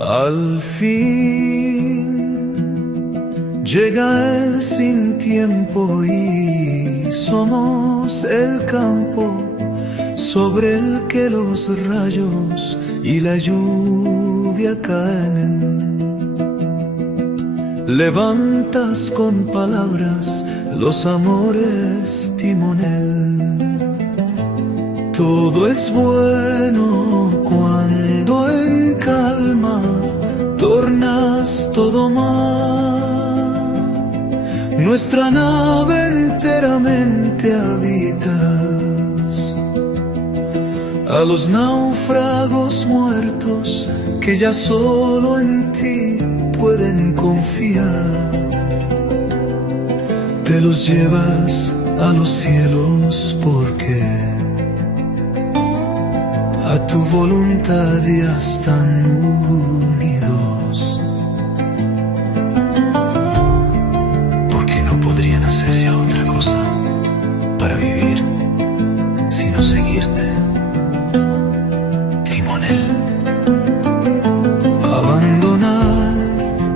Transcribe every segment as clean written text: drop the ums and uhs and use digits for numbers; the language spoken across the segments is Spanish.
Al fin llega el sin tiempo y somos el campo sobre el que los rayos y la lluvia caen. Levantas con palabras los amores timonel. Todo es bueno cuando en calma tornas todo mal. Nuestra nave enteramente habitas. A los náufragos muertos que ya solo en ti pueden confiar, te los llevas a los cielos porque a tu voluntad ya están unidos. Porque no podrían hacer ya otra cosa para vivir sino seguirte, timonel. Abandonar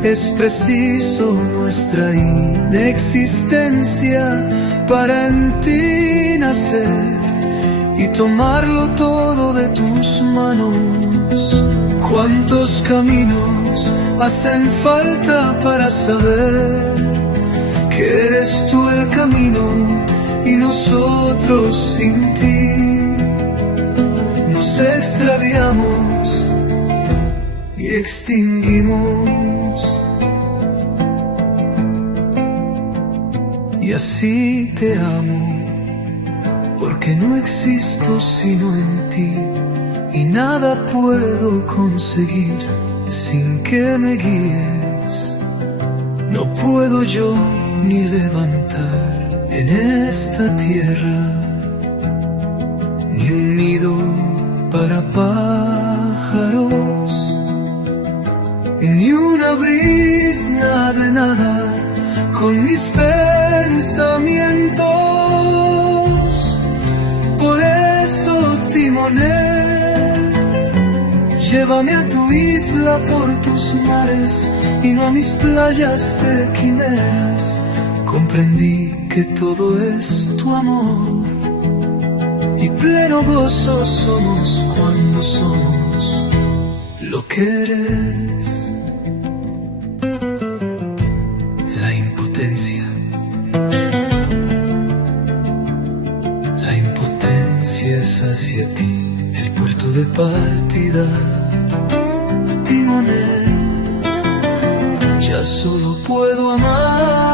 es preciso nuestra inexistencia para en ti nacer y tomarlo todo de tus manos. ¿Cuántos caminos hacen falta para saber que eres tú el camino y nosotros sin ti nos extraviamos y extinguimos? Y así te amo, porque no existo sino en ti, y nada puedo conseguir sin que me guíes. No puedo yo ni levantar en esta tierra ni un nido para pájaros, ni una brisna de nada con mis pensamientos. Por eso, timonel, llévame a tu isla por tus mares y no a mis playas de quimeras. Comprendí que todo es tu amor y pleno gozo somos cuando somos lo que eres. La impotencia es hacia ti, el puerto de partida, timonel. Ya solo puedo amar